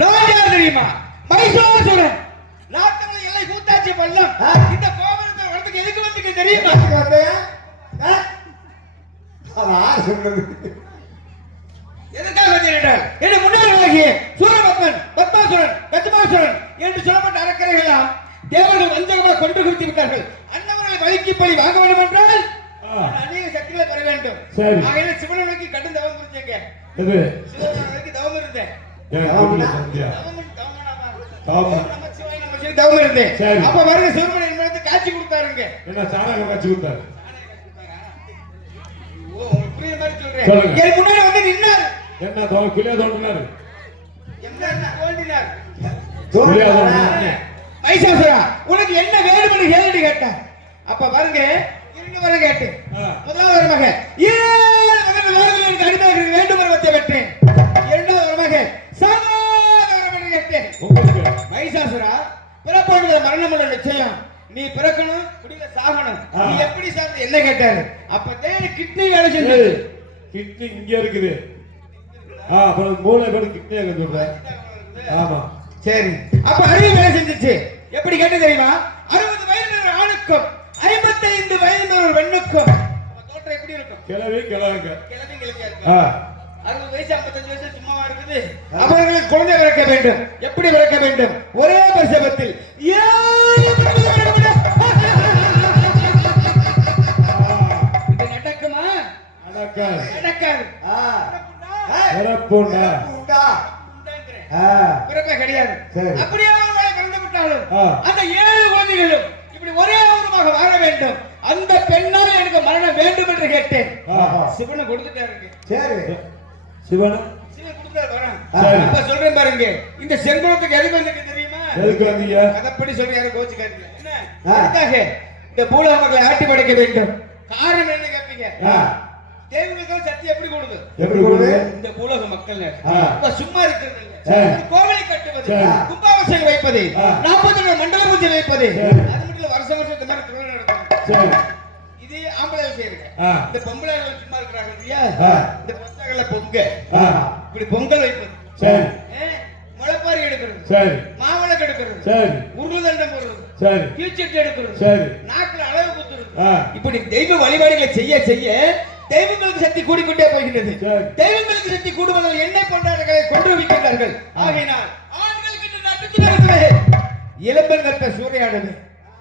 நான் யார் தெரியுமா? மைசூரன். நாட்டங்களை எல்லை கூத்தாட்சி பள்ளம். இந்த கோவலத்தை வரதுக்கு எதுக்கு வந்துக்கு தெரியுமா? எதுக்காக வந்தீர்கள்? என்று முன்னாடி சூரபத்மன், பத்மாசுரன், கஜமாசுரன் என்று சொல்லப்பட்ட அரக்கரைகளாம் தேவர்கள் வஞ்சகமாக கொண்டு குவித்து விட்டார்கள். அன்னவர்களை வலிக்கு பழி வாங்க வேண்டும் என்றால் அநேக சக்திகளை பெற வேண்டும். ஆகையில சிவனை நோக்கி கடும் தவம் இருந்தேங்க. சிவனை நோக்கி தவம் இருந்தேன். தவம் இருந்தேன். அப்ப வருங்க சிவபெருமான் என்பதை காட்சி கொடுத்தாருங்க. என்ன சாராக காட்சி கொடுத்தாரு? ஓ, புரிய மாதிரி சொல்றேன். என் முன்னாடி வந்து நின்னார். என்ன கிளியா தோன்றினாரு? என்ன தோன்றினார்? கிளியா தோன்றினாரு. மைசாசுரா, உனக்கு என்ன வேணும்னு கேள்வி கேட்டார். அப்ப பாருங்க, இரண்டு வரை கேட்டு முதலாவது வரமாக எனக்கு அடிமையாக வேண்டும் வரத்தை பெற்றேன். இரண்டாவது வரமாக சாகாரம் கேட்டேன். மைசாசுரா, பிறப்பாடுகிற மரணம் உள்ள நிச்சயம். நீ பிறக்கணும், குடியில சாகணும். நீ எப்படி சாப்பிட்டு என்ன கேட்டாரு? அப்ப கிட்னி வேலை செஞ்சது. கிட்னி இங்க இருக்குது. அப்புறம் மூளை பேரு கிட்னியா சொல்றேன். ஆமா, சரி. அப்ப அறிவு வேலை செஞ்சிச்சு. எப்படி கேட்டு தெரியுமா? 60 வயது ஆணுக்கும் 55 வயது பெண்ணுக்கும் தோற்றம் எப்படி இருக்கும்? கிளவி கிளவிங்க. கிளவி கிளவியா இருக்கு. 60 வயசு 55 வயசு சும்மாவா இருக்குது? அவர்களுக்கு குழந்தை பிறக்க வேண்டும். எப்படி பிறக்க வேண்டும்? ஒரே பிரசவத்தில். இது நடக்குமா? நடக்காது. நடக்காது. பிறப்பே கிடையாது. அப்படியே பிறந்து விட்டாலும் அந்த 7 குழந்தைகளும் இப்படி ஒரே உருவமாக வாழ வேண்டும். அந்த பெண்ணால் எனக்கு மரணம் வேண்டும் என்று கேட்டேன். சிவனை கொடுத்துட்டாருங்க. சரி, சிவன் கொடுத்தாரு. வரேன். அப்ப சொல்றேன் பாருங்க, இந்த செங்குளத்துக்கு எதுக்கு வந்து தெரியுமா? எதுக்கு வந்தீங்க? அதப்படி சொல்லி யாரும் கோச்சுக்காதீங்க. என்ன அதுக்காக இந்த பூலோக மக்களை ஆட்டி படைக்க வேண்டும். காரணம் என்ன கேட்பீங்க? தேவர்களுக்கு சக்தி எப்படி கொடுது? எப்படி கொடுது? இந்த பூலோக மக்கள் அப்ப சும்மா இருக்கிறது இல்ல. கோவிலை கட்டுவது, கும்பாபிஷேகம் வைப்பது, 40 மண்டல பூஜை வைப்பது, அது மட்டும் வருஷம் வருஷம் இந்த மாதிரி திருவிழா நடக்கும். இது ஆம்பளை செய்யுங்க. இந்த பொம்பளை சும்மா இருக்கிறாங்க இல்லையா? இந்த பசங்கள பொங்க இப்படி பொங்கல் வைப்பது, சரி, முளைப்பாரி எடுக்கிறது, சரி, மாவிளக்கு எடுக்கிறது, சரி, உருளுதண்டம் போடுறது, சரி, தீச்சட்டி எடுக்கிறது, சரி, நாக்குல அளவு குத்துறது, இப்படி தெய்வ வழிபாடுகளை செய்ய செய்ய தெய்வங்களுக்கு சக்தி கூடிக்கொண்டே போகிறது. தெய்வங்களுக்கு சக்தி கூடுவதால் என்ன கொண்டாடுகளை கொண்டு வைக்கிறார்கள். ஆகையினால் ஆண்களுக்கு நட்டுக்கிறது இளம்பெண் கட்ட சூறையாடுது.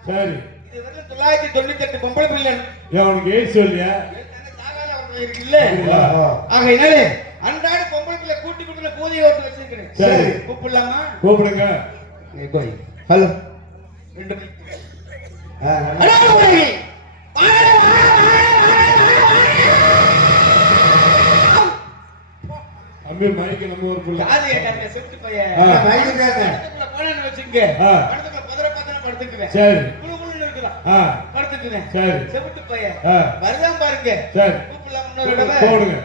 சரி, இது வந்து 998 பொம்பளை பிள்ளை. அவனுக்கு ஏன் சொல்லியா? இல்ல. ஆகையினாலே அன்றாட பொம்பளை பிள்ளை கூட்டி கூட்டி பூஜை ஓட்டு வச்சிருக்கிறேன். சரி, கூப்பிடலாமா? கூப்பிடுங்க. ஹலோ. அம்பி மைக்கு நம்ம ஒரு புள்ள. காது கேட்காத செத்து பையன். மைக்கு கேட்காத. படத்துக்குள்ள போனேன்னு வெச்சுங்க. படத்துக்குள்ள பதற பதற படுத்துக்குவேன். சரி. குளுகுளுன்னு இருக்குடா. படுத்துக்குவேன். சரி. செத்து பையன். வரலாம் பாருங்க. சரி. கூப்பிடலாம் இன்னொரு தடவை. போடுங்க.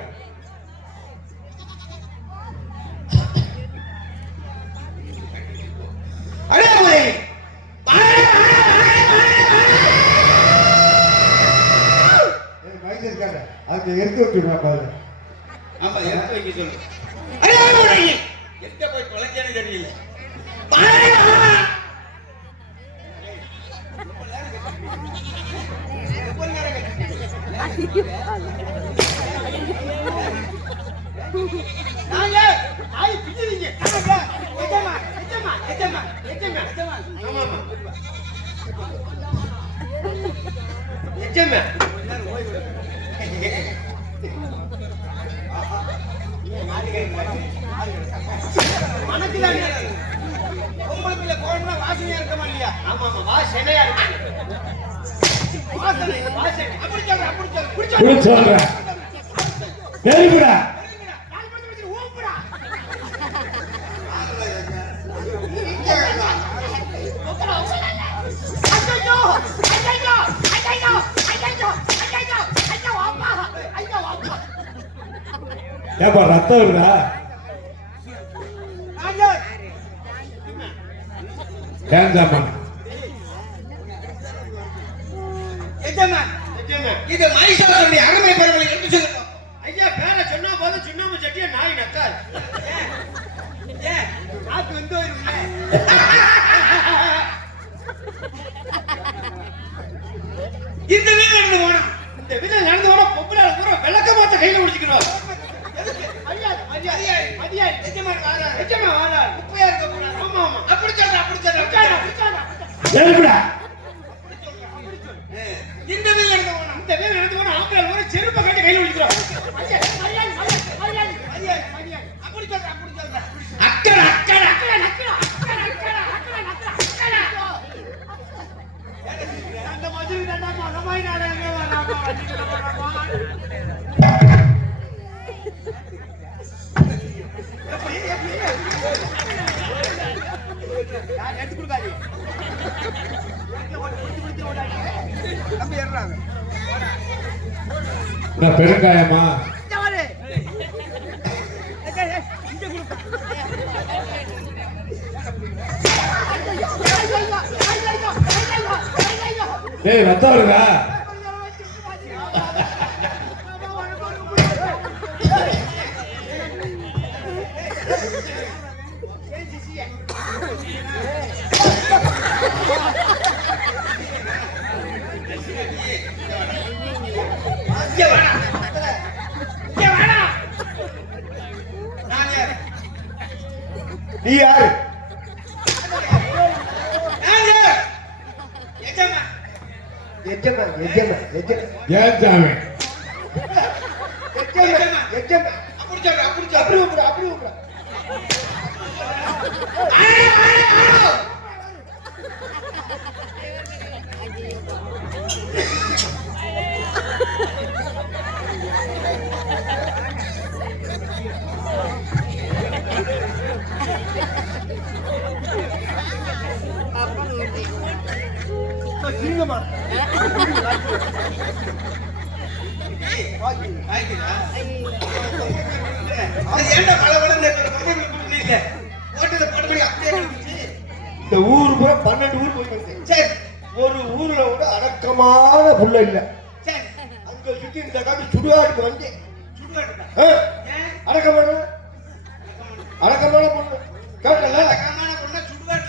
அடே போய். மைக்கு கேட்காத. அது எடுத்து விட்டுறா பாரு. ஆமா, எடுத்து வைக்க சொல்லு. எங்க போய் தொலைஞ்சேன்னு தெரியல. உங்களுக்கு கோணமா வாசனையா இருக்கமா இல்லையா? ஆமா ஆமா, வாசனையா இருக்கு. வாசனை வாசனை. அப்படி சொல்ற, அப்படி சொல்ற. புடி சொல்ற. தெரியுடா. ஓம்புடா. ஐயோ! ஐயோ! ஐயோ! ஐயோ! ஐயோ! ஐயோ அப்பா! ஐயோ அப்பா! ஏப்பா ரத்தம் வருதா? இது மைசூருடைய அருமை பெருமை எடுத்து சொல்லணும். ஐயா பேரை சொன்னா போது சுண்ணாம்பு சட்டியை முடிக்கணும். எதுக்கு? மரியாதை. எஜமான் வாரார். குப்பையா இருக்க கூடாது. ஆமா. அப்படி சொல்ற. எழுப்புடா. இந்த வேலை நடந்து போனா ஆம்பளை ஒரு செருப்பை கட்டி கையில் விழுந்துரும். அப்படி சொல்ற. அக்கறை. அந்த மாதிரி தாண்டா மகமாய் நாடகங்க வராமா யார் எடுத்து கொடுக்காதீங்க. பெருங்காயமா டேய் ரத்தம் வருதா? நீ யாரு? ஏன் சாமி? இந்த ஊரு பூரா 12 ஊர் போய் வந்தேன். சரி, ஒரு ஊர்ல கூட அடக்கமான புள்ள இல்ல. சரி, அங்க சுத்தி இந்த காட்டு சுடுகாட்டுக்கு வந்தேன். அடக்கமான பொண்ணு கேட்டல. அடக்கமான பொண்ணு சுடுகாட்டுல அடக்கமான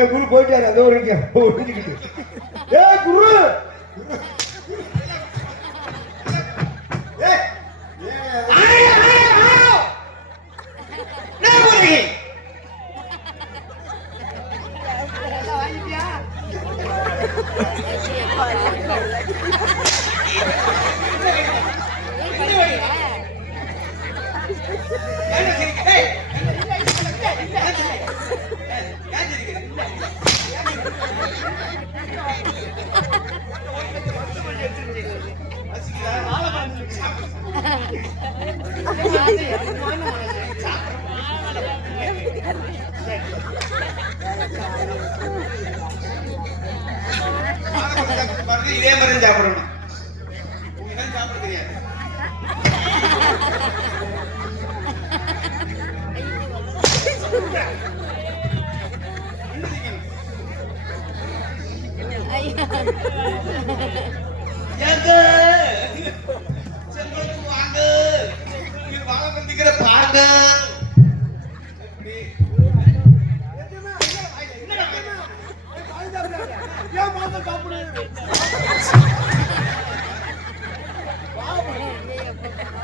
என் குரு போயிட்டாரு. அதோ ஒழிஞ்சுக்கிட்டு ஏ குரு இதே மாதிரி சாப்பிடணும். சாப்பிட தெரியாது. வாங்க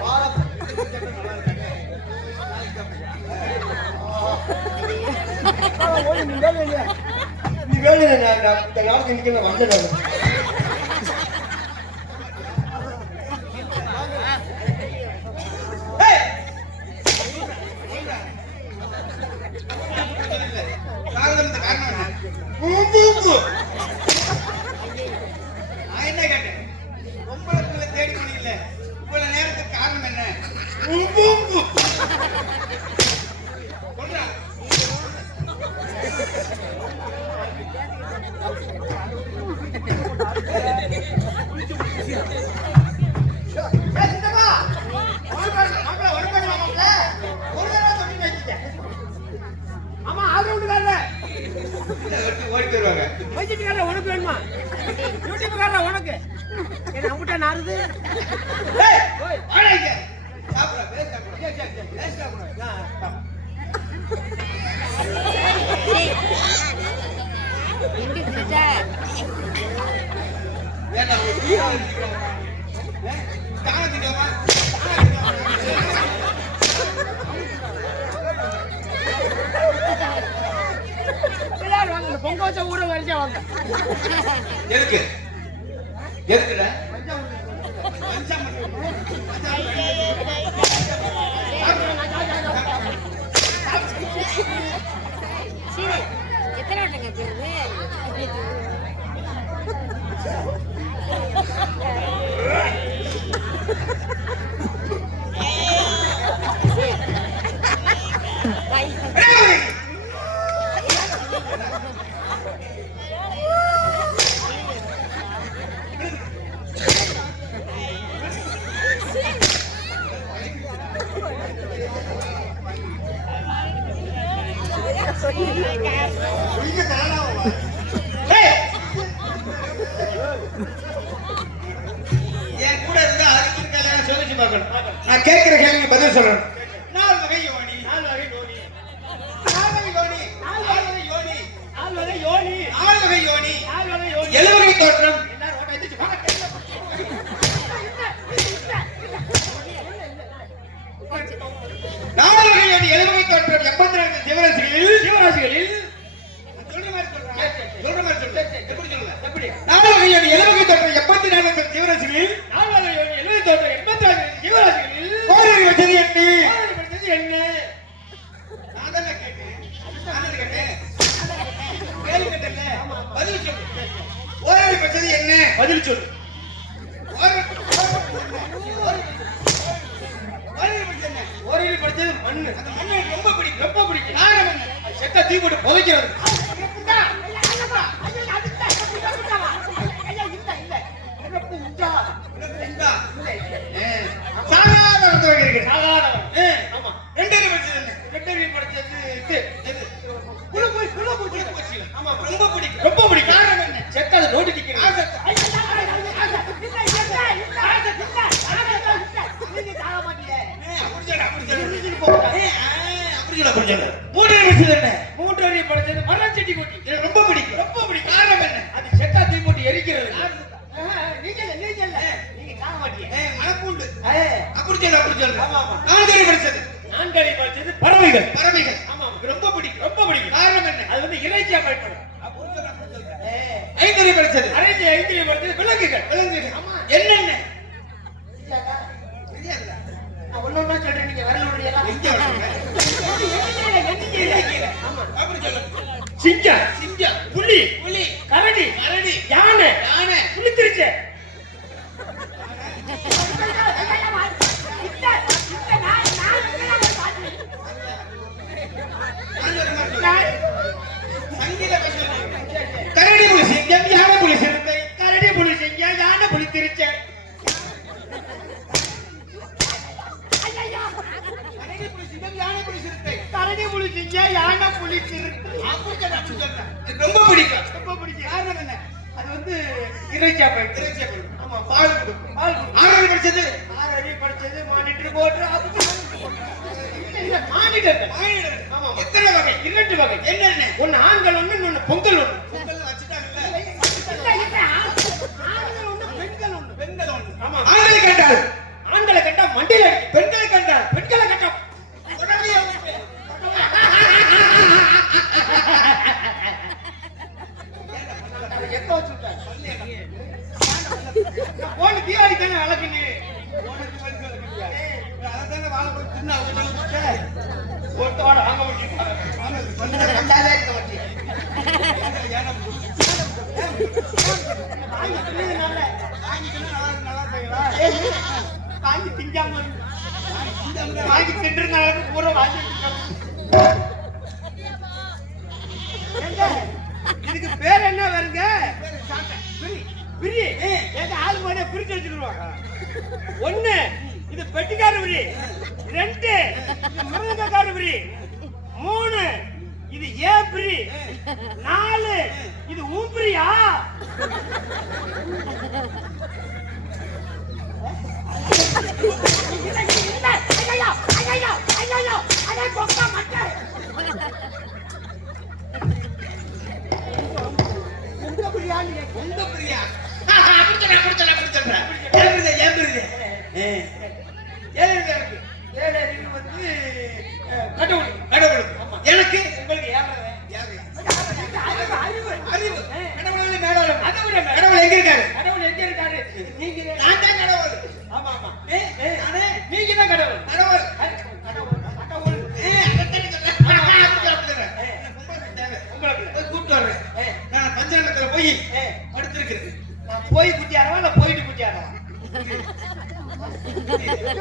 வாழ பாருங்க. நீ வேலை இந்த நாளுக்கு இன்னைக்கு நான் வந்தேன். என்ன கேட்டேன்? ரொம்ப தேடி முடியல. இவ்வளவு நேரத்துக்கு காரணம் என்ன? சொல்றா ஓடி போயிருவாங்க. பைத்தியக்காரன் உனக்கு வேணுமா? யூடியூப்காரன் உனக்கு என்ன அம்புட்டா நாருது? ஏய், வாடா இங்க. சாப்பிடுறா, பேச சாப்பிடுறா. சரி, பேச சாப்பிடுறா. ஏன்னா தானத்திட்டமா எல்லாரும் வாங்க, இந்த பொங்க வச்ச ஊரை வரிசையா வாங்க. எதுக்கு எதுக்குல எத்தனை வட்டங்க போயிருது? என் கூட இருந்தா அதுக்கு கல்யாணம் சொல்லிச்சு பார்க்கணும். நான் கேட்கிற கேள்விக்கு பதில் சொல்லணும். 4 வகை யோனி. 4 வகை யோனி. 4 வகை யோனி. 4 வகை யோனி. 4 வகை யோனி. 4 வகை யோனி. 4 வகை யோனி. 7 வகை தோற்றம். எல்லாரும் ஓட்ட எந்திரிச்சு வாங்க. 4 வகை யோனி, 7 வகை தோற்றம், 84 ஜீவராசிகளில் சொல்ற மாதிரி சொல்லு. எப்படி சொல்லுங்க? எப்படி? 4 வகை யோனி, 7 வகை தோற்றம், 84 ஜீவராசிகளில் 4 வகை யோனி, 70 தோற்றம், 84 ஜீவராசிகளில் ஓரறி வச்சது என்ன? ஓரறி படிச்சது என்ன? நான் தானே கேட்டேன். நான் தானே கேட்டேன். கேள்வி கேட்டேன்ல. பதில் சொல்லு. ஓரறி வச்சது என்ன? பதில் சொல்லு. ஓரறி வச்சது என்ன? ஓரறி படிச்சது மண்ணு. அந்த மண்ணு எனக்கு ரொம்ப பிடிக்கும். ரொம்ப பிடிக்கும். காரணம் என்ன? அது செத்த தீ போட்டு புதைக்கிறது. இந்தா. சாதாரண ஒருத்தர் வகை இருக்கு. ஆமா. 2 வகை வச்சது என்ன? 2 வகை படிச்சது இது. எது? புழுப்பூச்சி. ஆமா, ரொம்ப பிடிக்கும். ரொம்ப பிடிக்கும். காரணம் என்ன? செத்த அது நோட்டு நிக்கிறது. ஆசை. மூன்றரை படைச்சது மரச்செடி கொட்டி. எனக்கு ரொம்ப பிடிக்கும். ரொம்ப பிடிக்கும். காரணம் என்ன? அது செத்தா தீ போட்டு எரிக்கிறது. நீங்க காண மாட்டீங்க. மனப்பூண்டு. ஏய், அப்படி சொல்லு, அப்படி சொல்லு. ஆமா, ஆமா. 4 வகை படிச்சது. நான்கரை படைச்சது பறவைகள். பறவைகள். ஆமா, எனக்கு ரொம்ப பிடிக்கும். ரொம்ப பிடிக்கும். காரணம் என்ன? அது வந்து இறைச்சியா பயன்படும். அப்படி சொல்லு, அப்படி சொல்லு. 5 வகை படிச்சது. அரைச்சி ஐந்திரை படைச்சது விலங்குகள். விலங்குகள். ஆமா. என்னென்ன? தெரியாதுல. நான் ஒண்ணொண்ணா சொல்றேன், நீங்க விரல் விடுறீங்களா? எங்க வரீங்க? எண்ணிக்கையில. ஆமா. அப்படி சொல்லு. சிங்கம், சிங்கம், புலி, புலி, கரடி, கரடி, யானை, யானை, புலித்திருச்சு. சங்கீத பேசுறது. கரடி, புலி, சிங்கம், யானை, புலி, சிறுத்தை. கரடி, புலி, சிங்கம், யானை, புலித்திருச்சு. கரடி, புலி, சிங்கம், யானை, புலி, சிறுத்தை. கரடி, புலி, சிங்கம், யானை, புலித்திருச்சு. அப்படி சொல்லு, அப்படி சொல்லு. எனக்கு ரொம்ப பிடிக்கும். ரொம்ப பிடிக்கும். காரணம் என்ன? அது வந்து இறைச்சியா பயன்படும். இறைச்சியா கொடுக்கும். ஆமா, பால் கொடுக்கும். பால் கொடுக்கும். 6 வகை படிச்சது. 6 அடி படிச்சது மானிட்டர் போட்டு மானிட்டர். மானிடர். ஆமா. எத்தனை வகை? 2 வகை. என்னென்ன? ஒன்னு ஆண்கள் ஒண்ணு, இன்னொன்னு பொங்கல் ஒண்ணு. பொங்கல் வச்சுட்டாங்கல்ல. ஆண்கள் ஒண்ணு, பெண்கள் ஒண்ணு. பெண்கள் ஒண்ணு. ஆமா. ஆண்களை கண்டால் ஆண்களை கட்டா மண்டையில அடிக்கும். பெண்களை கண்டால் பெண்களை கட்டா உடனே அமைப்பு. எப்ப வச்சுட்டாங்க? போன தீபாவளி தானே விளக்குனீ. உனக்கு வந்து விளக்குறியா? அதைத்தானே வாழை போய் தின்னு அவங்க சொல்லி கொடுத்த. ஒருத்தோட வாங்க முடியும். ஆமா, சொன்னதை கண்டாலே இருக்க மாட்டேன். ஏன்னா வாங்கி தின்னதுனால வாங்கிக்கணும், நல்லா இருப்பீங்களா? வாங்கி திங்காம இருக்கு. இந்த வாங்கி தின்றதுனால பூரா வாங்கி இதுக்கு பேர் என்ன வருங்க? பிரி. எங்க ஆளு மாதிரி பிரிச்சு வச்சுக்கிடுவாங்க. 1 இது பெட்டிக்கார பிரி. 2 இது மிருதங்கார பிரி. 3 இது ஏ பிரி. 4 இது ஊம்பிரியா? உங்க பிரியா எனக்கு வந்து கடவுள் எனக்கு உங்களுக்கு அறிவு கடவுளே மேலாளம் கடவுள் எங்க இருக்காரு நீங்க நான் தான் கடவுள் ஆமா நீங்க தான் கடவுள் கூப்பிட்டு வர்றேன் நான் பஞ்சாங்கத்துல போய் படுத்திருக்கிறேன் நான் போய் குட்டியாரவா இல்ல போயிட்டு குட்டியாரவா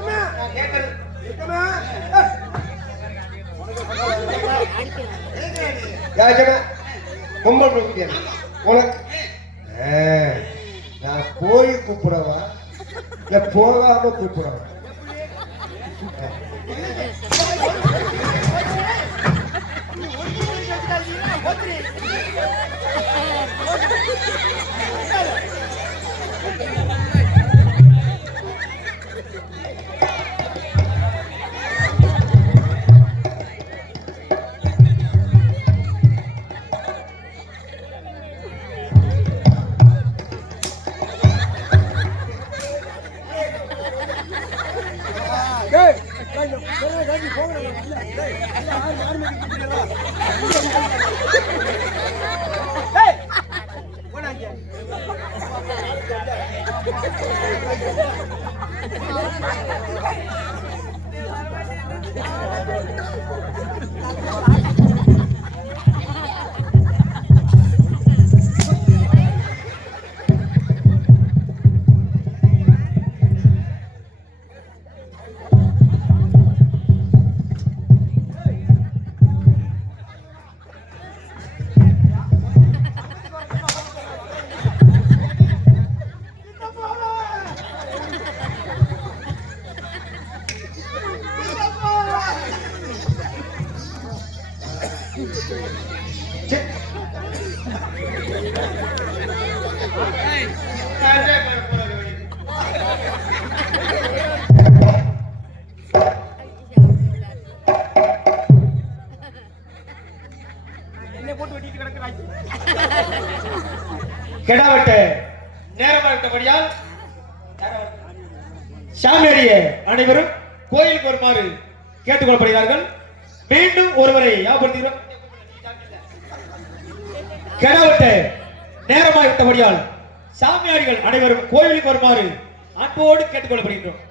நான் கேட்கறது உனக்கு நான் போய் கூப்பிடவா இல்ல போகாம கூப்பிடவா? கெடாவட்ட நேரமாகிட்டபடியால் சாமியாடிய அனைவரும் கோயிலுக்கு வருமாறு கேட்டுக்கொள்ளப்படுகிறார்கள். மீண்டும் ஒருவரை ஞாபகப்படுத்துகிறோம். கெடாவட்ட நேரமாகிட்டபடியால் சாமியாடிகள் அனைவரும் கோயிலுக்கு வருமாறு அன்போடு கேட்டுக்கொள்ளப்படுகின்றோம்.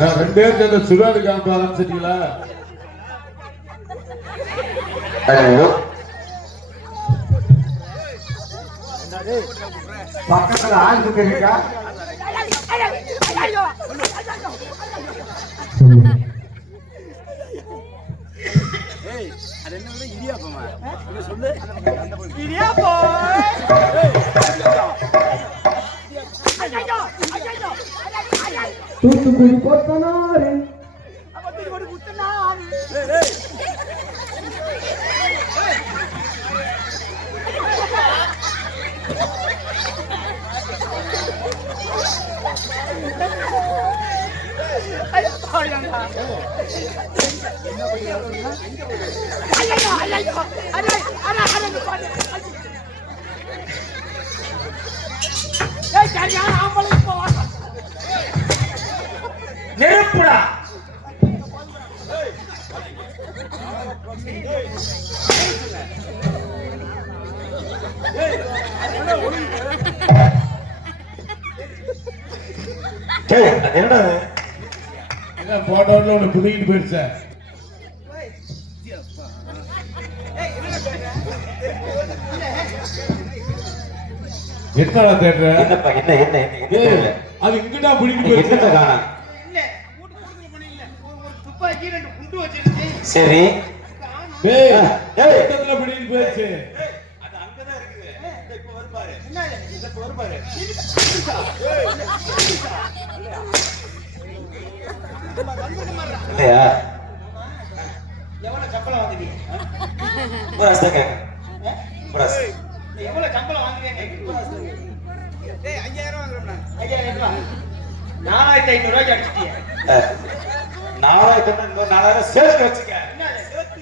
நான் 2 பேரும் சேர்ந்த சுகாடு காமிக்க ஆரம்பிச்சிட்டீங்களா? பக்கத்துல ஆள் இருக்கா? தூத்துக்குடி கொத்தனாரு நெருப்புடா. என்னடா போட்டோல ஒண்ணு புடிக்கிட்டு போயிடுச்சா? என்னடா தேடுற? என்னப்பா என்ன என்ன என்ன அது இங்கடா புடிக்கிட்டு போயிடுச்சா? காணா இல்ல கூட்டுக்குள்ள பண்ணல ஒரு துப்பாக்கி 2 குண்டு வச்சிருச்சு. சரி டேய் பக்கத்துல புடிக்கிட்டு போயிடுச்சு. அது அங்கதான் இருக்குது. இப்ப வரு பாரு. என்ன இப்ப வரு பாரு. இல்லையா எவ்வளவு சம்பளம் வாங்குவீங்க? புராஸ் தான் கேட்க புராஸ் எவ்வளவு சம்பளம் வாங்குவீங்க? டேய் 5000 வாங்குறோம்னா 5000 ரூபாய் 4500 ரூபாய் அடிச்சிட்டியே. 4000 சேர்த்து வச்சுக்க. என்ன சேர்த்து?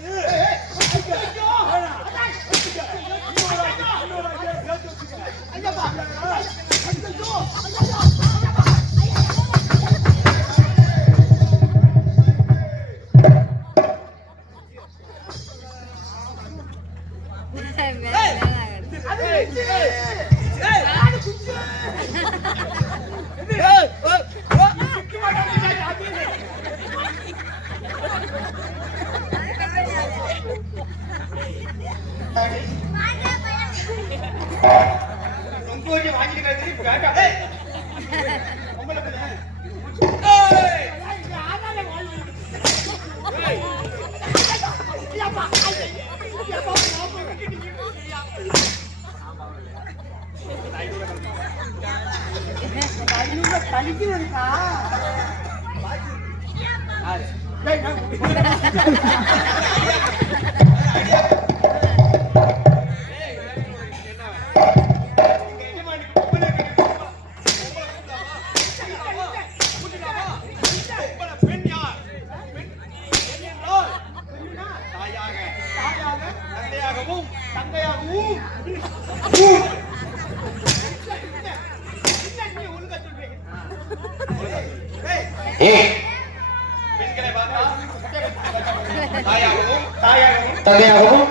தந்தையாகவும்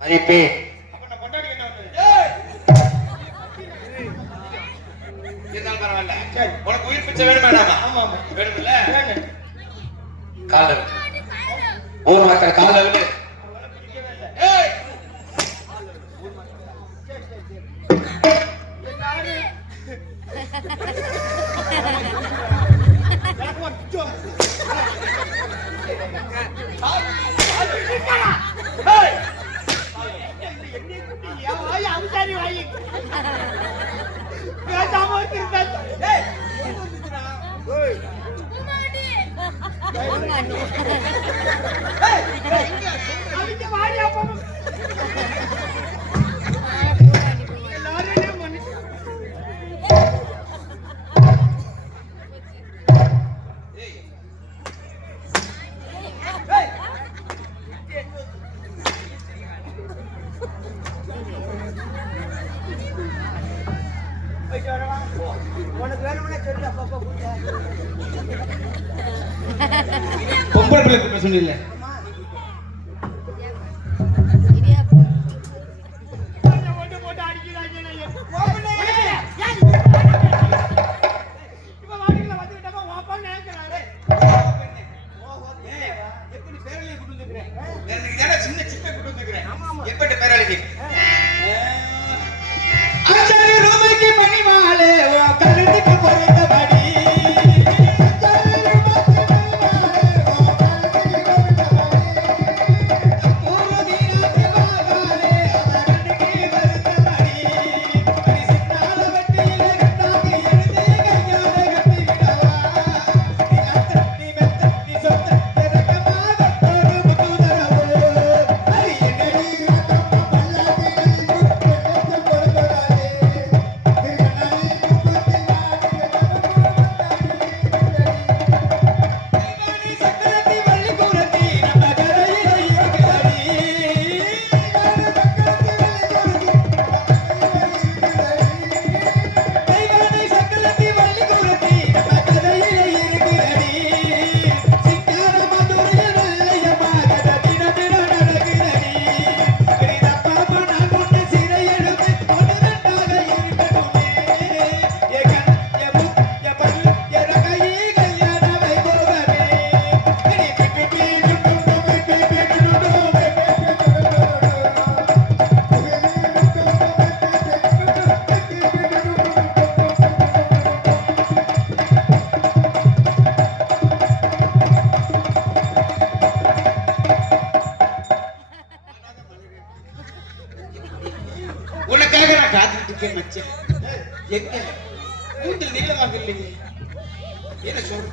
மதிப்பே உனக்கு உயிர் பிச்சை வேணுமா? ஆமா வேணும்ல. கால ஊர் மக்கள் கால விட்டு பொம்பளை பிள்ளை பேச சொன்னில்ல. போட்டு அடிக்கிறாங்க. நினைச்சேன். எங்க கூந்தல் நீளமாக இல்லையே, என்ன சொல்ற?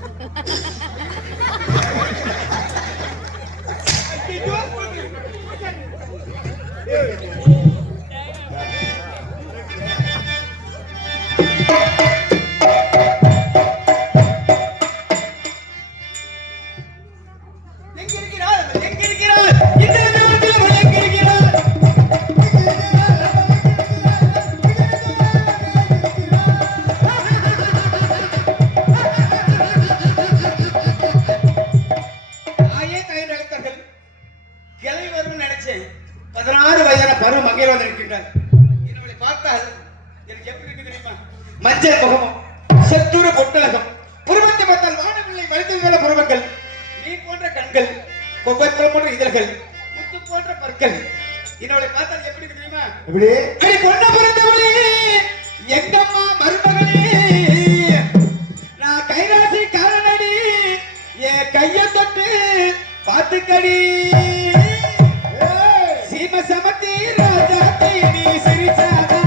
எங்க இருக்கிறார்? எங்க இருக்கிறார்? இந்த நேரத்தில் அவள் எங்க இருக்கிறார்? தாயே தாயின் அழைத்தார்கள். கிளை வரும் நினைச்சேன். 16 வயதான பருவ மகை வந்திருக்கின்றார். என்னவளை பார்த்தால் எனக்கு எப்படி இருக்கு தெரியுமா? மஞ்சள் முகமும் செத்தூர பொட்டலகம், புருவத்தை பார்த்தால் வானவில்லை வலித்துள்ள புருவங்கள், நீ போன்ற கண்கள், கொவ்வற்கள் போன்ற இதழ்கள், முத்து போன்ற பற்கள். என்னவளை பார்த்தால் எப்படி இருக்கு தெரியுமா? எப்படி அடி பொண்ண பிறந்தவளே, எங்கம்மா மருமகளே, நான் கைராசி காரணடி, என் கைய தொட்டு பார்த்துக்கடி. சீம சமத்தி ராஜா நீ சிரிச்சாதான்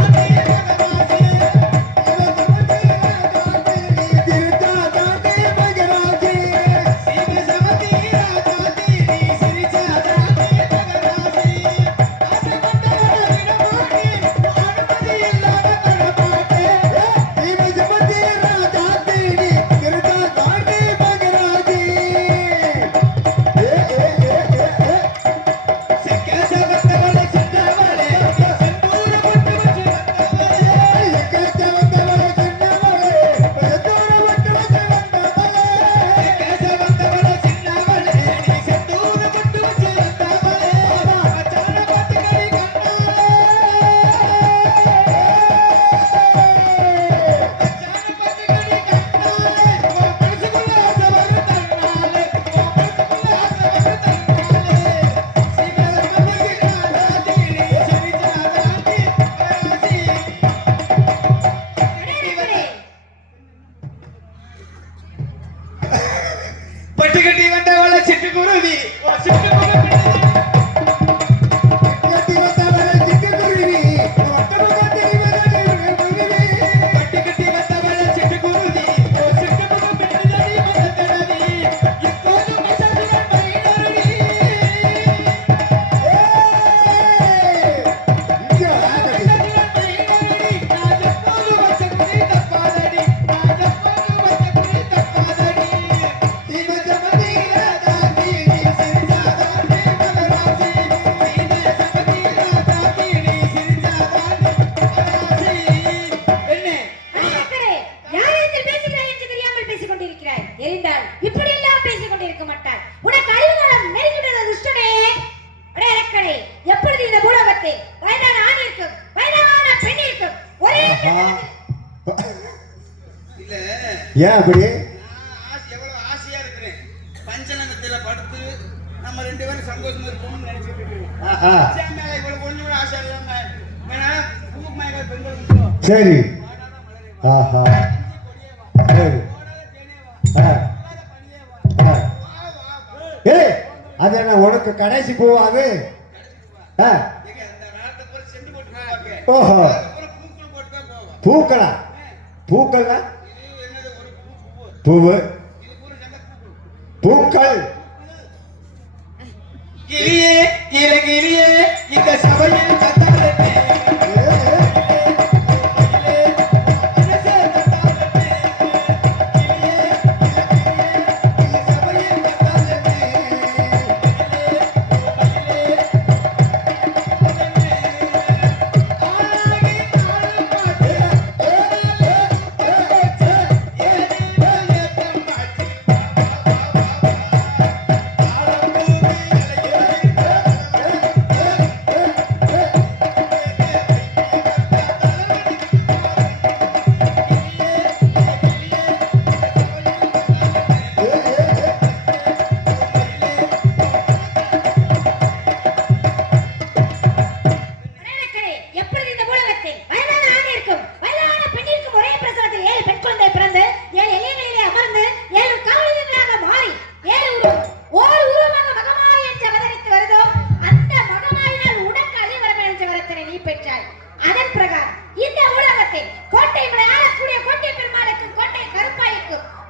பட்டுக்கட்டி வந்தவள சிட்டுக்குருவி, ஓ சிட்டுக்குருவி. பட்டுக்கட்டி வந்தவள சிட்டுக்குருவி, ஓ சிட்டுக்குருவி பின்னடி மனதடவி, இப்போது மசதுடன் மைனரடி. மசதுடன் மைனரடி, நான் எப்போது வச்சகுடி தப்பாதடி, நான் எப்போது வச்சகுடி தப்பாதடி. ஏன் அப்படி எவ்வளவு ஆசையா இருக்கிறேன். பஞ்சநகத்துல படுத்து நம்ம 2 பேரும் சந்தோஷமா இருக்கணும்னு நினைச்சிட்டு இருக்கேன். ஆஹா. மேல இவ்வளவு கொஞ்சம் கூட ஆசை இல்லாம வேணா பூ மயக்க பெண்கள் முக்கியம். சரி ஆஹா சரி ஆ. ஆ. ஏய் அது என்ன உனக்கு கடைசி பூவாது ஆ. ஓஹோ பூக்களா பூக்கள்னா பூவு பூக்கள் கிளியே இளங்கிளியே இந்த சபையில் கத்தாதே.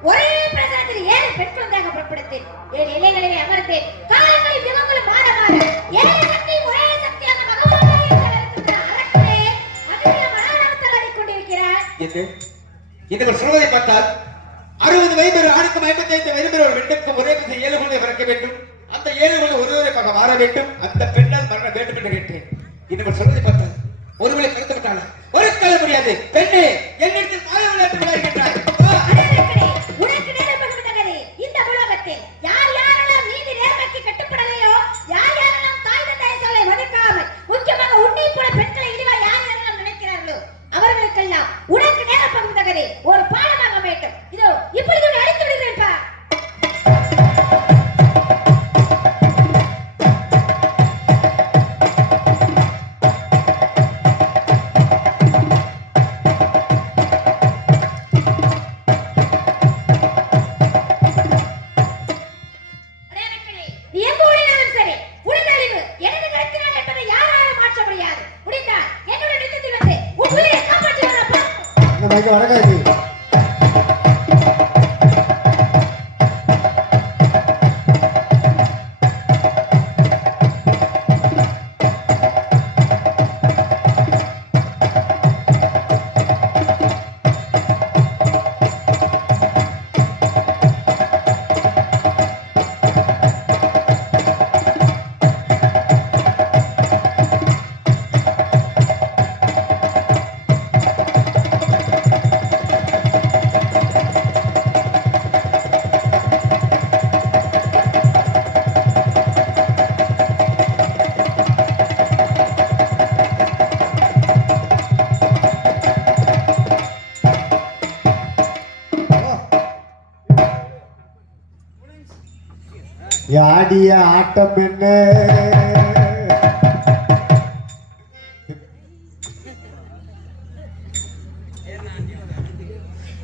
ஒரே பிரசாதத்தில் 7 பெண் குழந்தையாக புறப்படுத்தேன். 7 இலைகளிலே அமர்த்தேன். காலங்களும் யுகங்களும் மாற மாற 7 சக்தி ஒரே சக்தியாக பகவானே இருக்கிற அரக்கனே அதிலே மரணத்தில் ஆடிக்கொண்டிருக்கிறார். இந்த சொல்வதை பார்த்தால் 60 வயது ஒரு ஆணுக்கும் 55 வயது ஒரு பெண்ணுக்கும் ஒரே 7 குழந்தை பிறக்க வேண்டும். அந்த 7 குழந்தை ஒருவரை பக்கம் மாற வேண்டும். அந்த பெண்ணால் மரணம் வேண்டும் என்று கேட்டேன். இந்த சொல்வதை பார்த்தால் ஒருவரை கருத்து விட்டால் ஒரு கால முடியாது. பெண்ணே என்னிடத்தில் மாய விளையாட்டு விளையாடுகின்றாய். உனக்கு நேரம் பகிர்ந்தகரே. இந்த உலகத்தில் யார் யாரெல்லாம் நீதி நேர்மைக்கு கட்டுப்படலையோ, யார் யாரெல்லாம் தாய் தந்தை சொல்லை மதிக்காமல் முக்கியமாக உன்னை போல பெண்களை இழிவா யார் யாரெல்லாம் நினைக்கிறார்களோ அவர்களுக்கெல்லாம் உனக்கு நேரம் பகிர்ந்தகரே ஒரு பாடமாக வேண்டும். இதோ இப்பொழுது உன்னை அழைத்து விடுகிறேன் பா. ஆடிய ஆட்டம் என்ன?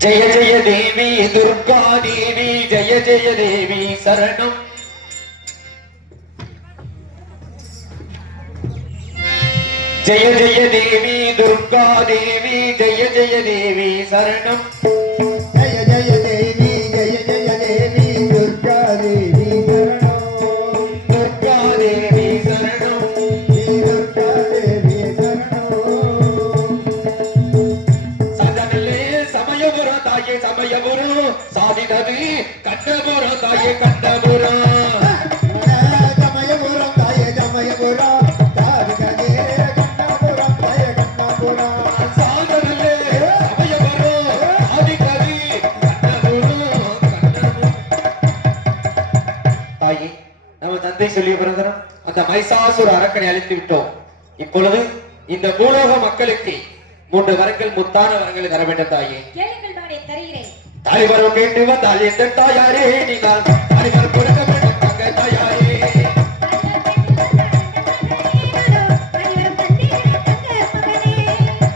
ஜெய ஜெய தேவி துர்கா தேவி ஜெய ஜெய தேவி சரணம். ஜெய ஜெய தேவி துர்கா தேவி ஜெய ஜெய தேவி சரணம். ஜெய ஜெய தேவி ஜெய ஜெய தேவி துர்கா தேவி சரணம். துர்கா தேவி சரணம். துர்கா தேவி சரணம். சதனிலே சமயபுரம் தாயே சமயபுரம் சாதிதது கண்ணபுரம் தாயே கண்ணபுரம். சமயபுரம் தாயே சமயபுரம் சாதிதது கண்ணபுரம் தாயே கண்ணபுரம். சாதனிலே சமயபுரம் சாதிதது கண்ணபுரம் கண்ணபுரம். தாயே நம்ம தந்தை சொல்லிய பிரகாரம் அந்த மைசாசுர அரக்கனை அழித்து விட்டோம். இப்பொழுது இந்த பூலோக மக்களுக்கு 3 வரங்கள் முத்தான வரங்களை தர வேண்டும் தாயே. கேளுங்கள் மகனே, தருகிறேன். தாய்வரம் கேட்டு வந்தால் எந்த தாயாரே நீங்கள் தாய்வரம் கொடுக்க வேண்டும் தங்க தாயாரே.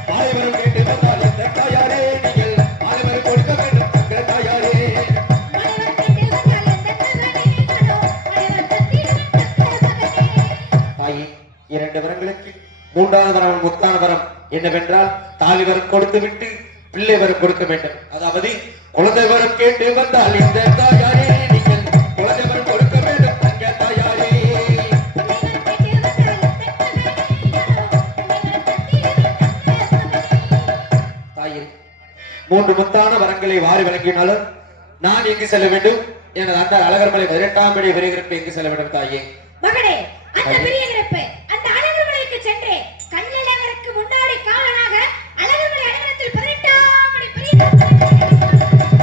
தாய்வரம் கேட்டு வந்தால் எந்த தாயாரே நீங்கள் தாய்வரம் கொடுக்க வேண்டும் தங்க தாயாரே. தாயே 2 வரங்களுக்கு 3வது வரம் முத்தான வரம் என்னவென்றால் தாலி வரம் கொடுத்து விட்டு பிள்ளை வரம் கொடுக்க வேண்டும். அதாவது குழந்தை வரம் கேட்டு வந்தால் இந்த தாயாரே நீங்கள் குழந்தை வரம் கொடுக்க வேண்டும் தங்க தாயாரே. தாயே 3 முத்தான வரங்களை வாரி வழங்கினாலும் நான் எங்கு செல்ல வேண்டும்? எனது அண்ணன் அழகர்மலை 18ஆம் படி விரைகிறப்ப எங்கு செல்ல வேண்டும் தாயே? மகனே, அந்த விரியகிறப்ப அந்த அழகர்மலைக்கு சென்று கண்ணழகருக்கு முன்னாடி காவலாக அழகர்மலை அழகரத்தில் 18ஆம் படி பெரிய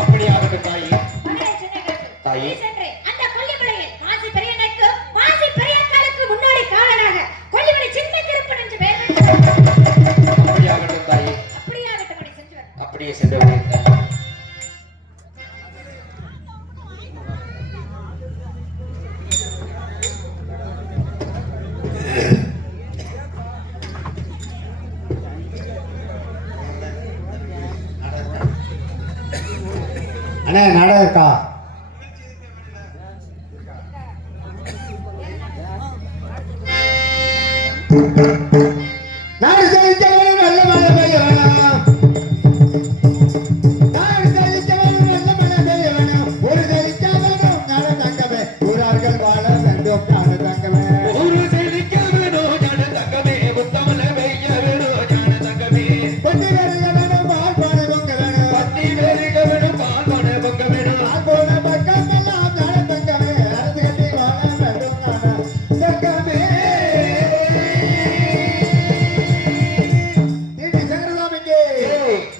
அப்படியாகட்டும் தாயே. மகனே சென்னைக்கு தாயே. சென்று அந்த கொல்லிமலையில் மாசி பெரியனுக்கு மாசி பெரியக்காலுக்கு முன்னாடி காவலாக கொல்லிமலை சின்ன திருப்பன் என்று பெயர் அப்படியாகட்டும் தாயே. அப்படியாகட்டும் மகனே, சென்று வர. அப்படியே சென்று வருகிறேன். அண்ணே நாடகம் இருக்கா? நாடு செழித்தவனும் நல்ல மழை பெய்ய வேணாம். நாடு செழித்தவனும் நல்ல மழை பெய்ய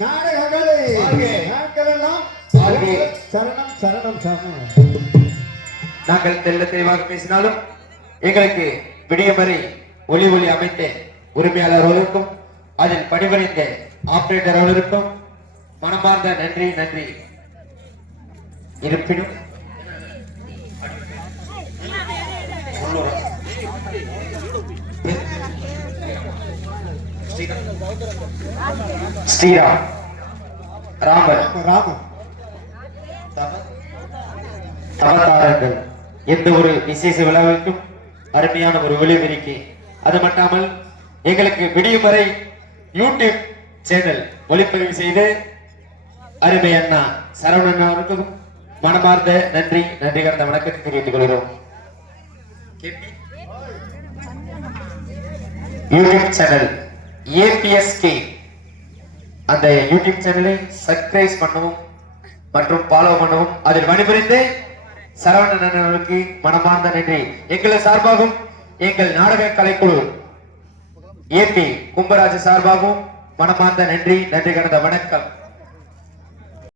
நாடகங்களை வாழ்க. நாட்களெல்லாம் வாழ்க. சரணம் சரணம் சரணம். நாங்கள் தெல்ல தெளிவாக பேசினாலும் எங்களுக்கு விடியமறை ஒளி ஒளி அமைத்த உரிமையாளர்களுக்கும் அதில் பணிபுரிந்த ஆபரேட்டர் அவர்களுக்கும் மனமார்ந்த நன்றி நன்றி. இருப்பினும் ஸ்ரீராம் ராமர் ராமன் அவதாரங்கள் எந்த ஒரு விசேஷ விழாவிற்கும் அருமையான ஒரு ஒளிபெருக்கி. அது மட்டுமல் எங்களுக்கு விடியும் வரை யூடியூப் சேனல் ஒளிப்பதிவு செய்து அருமை அண்ணா சரவணன் அவருக்கும் மனமார்ந்த நன்றி நன்றி கடந்த வணக்கத்தை தெரிவித்துக் கொள்கிறோம். யூடியூப் சேனல் ஏபிஎஸ்கே அந்த யூடியூப் சேனலை சப்ஸ்கிரைப் பண்ணவும் மற்றும் ஃபாலோ பண்ணவும் அதில் பணிபுரிந்து சரவணன் அவர்களுக்கு மனமார்ந்த நன்றி. எங்கள் சார்பாகவும் எங்கள் நாடக கலைக்குழு ஏபி கும்பராஜ் சார்பாகவும் மனமார்ந்த நன்றி நன்றி கடந்த வணக்கம்.